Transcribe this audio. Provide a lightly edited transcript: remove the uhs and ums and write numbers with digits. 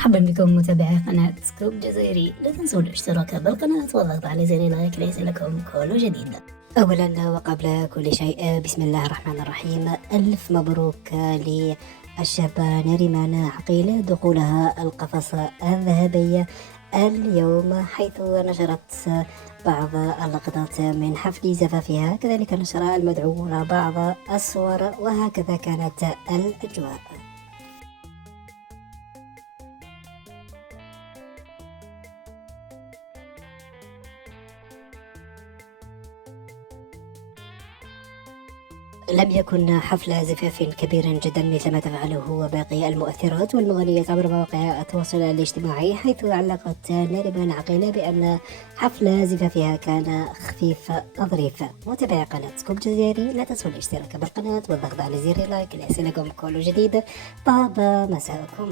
مرحبا بكم متابعي قناة سكوب جزائري. لا تنسوا الاشتراك بالقناة والضغط على زر لايك ليصلكم كل جديد. أولا وقبل كل شيء بسم الله الرحمن الرحيم، ألف مبروك للشابة نريمان عقيل دخولها القفص الذهبي اليوم، حيث نشرت بعض اللقطات من حفل زفافها، كذلك نشر المدعوون بعض الصور، وهكذا كانت الأجواء. لم يكن حفل زفاف كبيرا جدا مثل ما تفعله باقي المؤثرات والمغنيات عبر مواقع التواصل الاجتماعي، حيث علقت نريمان عقيل بأن حفل زفافها كان خفيف ظريف. متابعي قناة سكوب جزائري، لا تنسوا الاشتراك بالقناة والضغط على زر لايك ليصلكم كل جديد. طاب مساءكم.